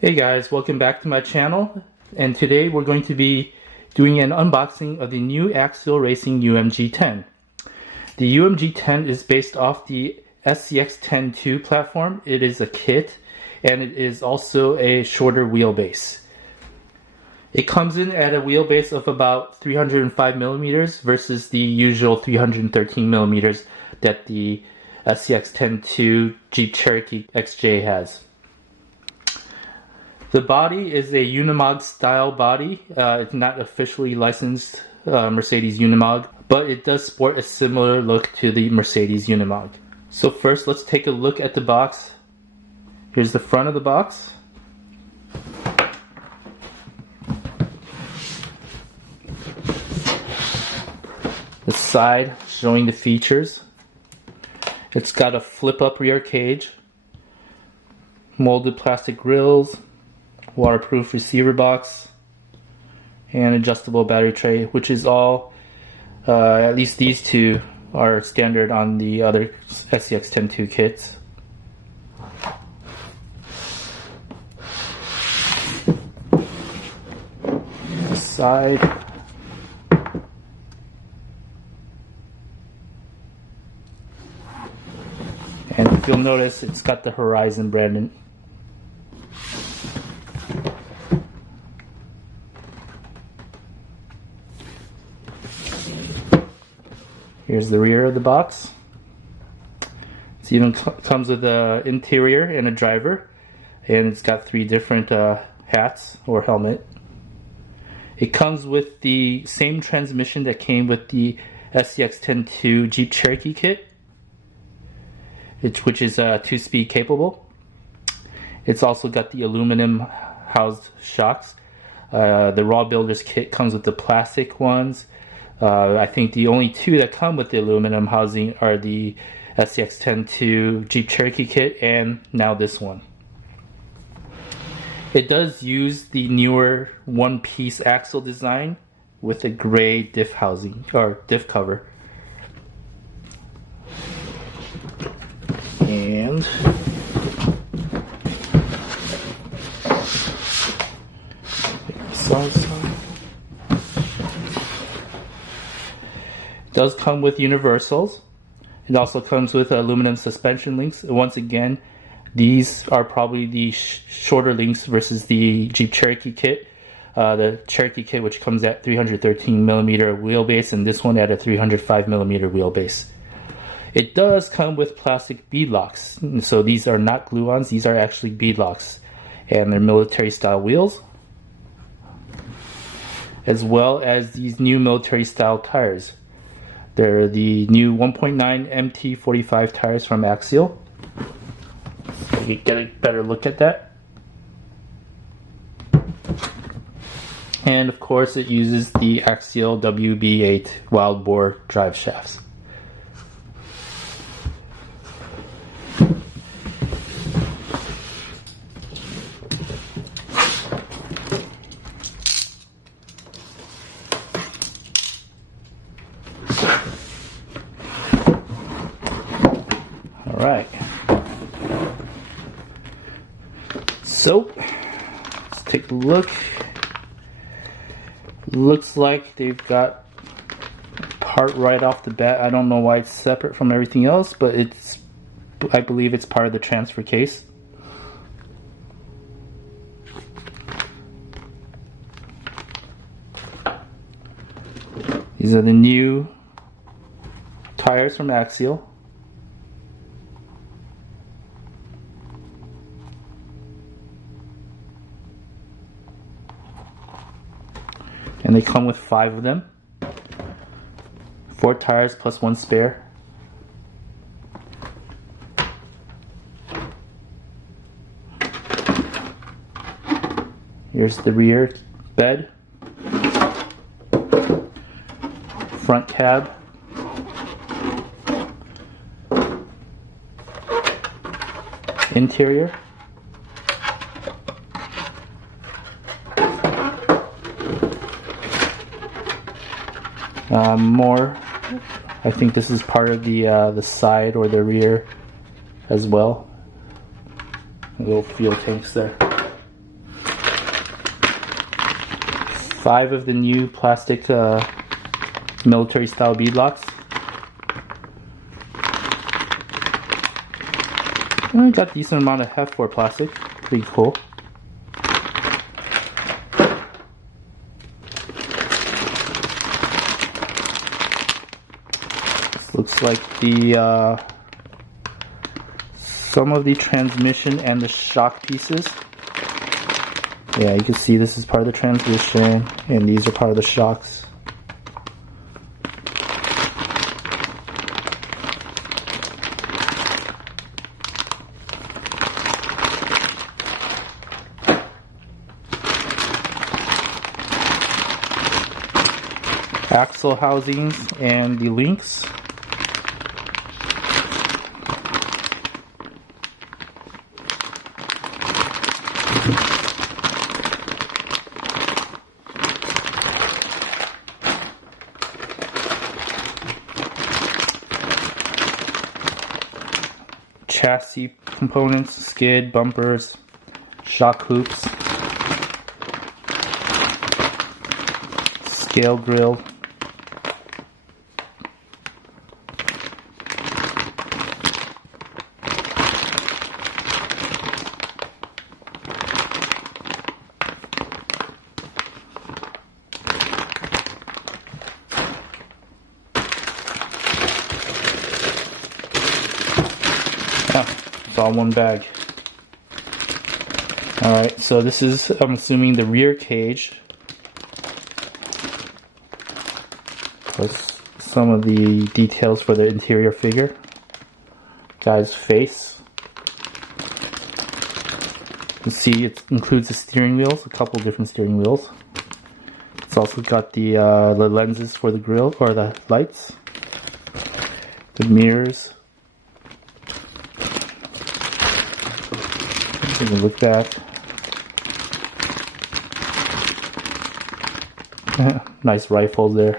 Hey guys, welcome back to my channel, and today we're going to be doing an unboxing of the new Axial Racing UMG10. The UMG10 is based off the SCX10 2 platform. It is a kit and it is also a shorter wheelbase. It comes in at a wheelbase of about 305 millimeters versus the usual 313 millimeters that the SCX10 2 Jeep Cherokee XJ has. The body is a Unimog style body. It's not officially licensed Mercedes Unimog, but it does sport a similar look to the Mercedes Unimog. So first, let's take a look at the box. Here's the front of the box. The side showing the features. It's got a flip-up rear cage, molded plastic grills, waterproof receiver box, and adjustable battery tray, which is all, at least these two, are standard on the other SCX10 2 kits. The side. And if you'll notice, it's got the Horizon branding. Here's the rear of the box. It even comes with an interior and a driver, and it's got three different hats or helmet. It comes with the same transmission that came with the SCX10 2 Jeep Cherokee kit, which is 2-speed capable. It's also got the aluminum housed shocks. The Raw Builders kit comes with the plastic ones. I think the only two that come with the aluminum housing are the SCX10 2 Jeep Cherokee kit and now this one. It does use the newer one-piece axle design with a gray diff housing or diff cover. And it does come with universals. It also comes with aluminum suspension links. Once again, these are probably the shorter links versus the Jeep Cherokee kit. The Cherokee kit, which comes at 313 millimeter wheelbase, and this one at a 305 millimeter wheelbase. It does come with plastic bead locks, so these are not glue-ons, these are actually bead locks, and they're military style wheels, as well as these new military style tires. They're the new 1.9 MT45 tires from Axial. So you get a better look at that. And of course it uses the Axial WB8 wild bore drive shafts. Alright, so let's take a look. Looks like they've got a part right off the bat. I don't know why it's separate from everything else, but I believe it's part of the transfer case. These are the new tires from Axial. And they come with 5 of them. 4 tires plus 1 spare. Here's the rear bed. Front cab. Interior. More, I think this is part of the side or the rear as well. Little fuel tanks there. 5 of the new plastic military style bead locks. I got a decent amount of heft for plastic. Pretty cool. This looks like the some of the transmission and the shock pieces. Yeah, you can see this is part of the transmission, and these are part of the shocks. Axle housings and the links. Chassis components, skid, bumpers, shock hoops, scale grill, it's all one bag. Alright, so this is, I'm assuming, the rear cage. Plus some of the details for the interior figure. Guy's face. You can see it includes the steering wheels, a couple different steering wheels. It's also got the lenses for the grille, or the lights. The mirrors. Take a look back. Nice rifles there.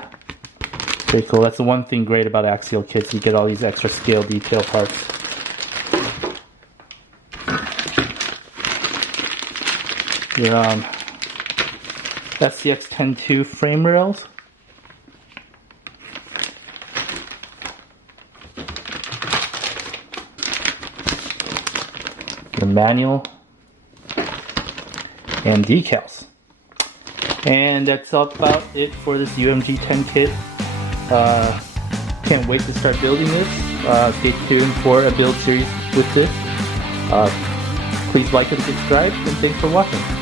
Pretty cool. That's the one thing great about Axial kits. You get all these extra scale detail parts. Your SCX10 frame rails. The manual and decals. And that's about it for this UMG10 kit. Can't wait to start building this. Stay tuned for a build series with this. Please like and subscribe, and thanks for watching.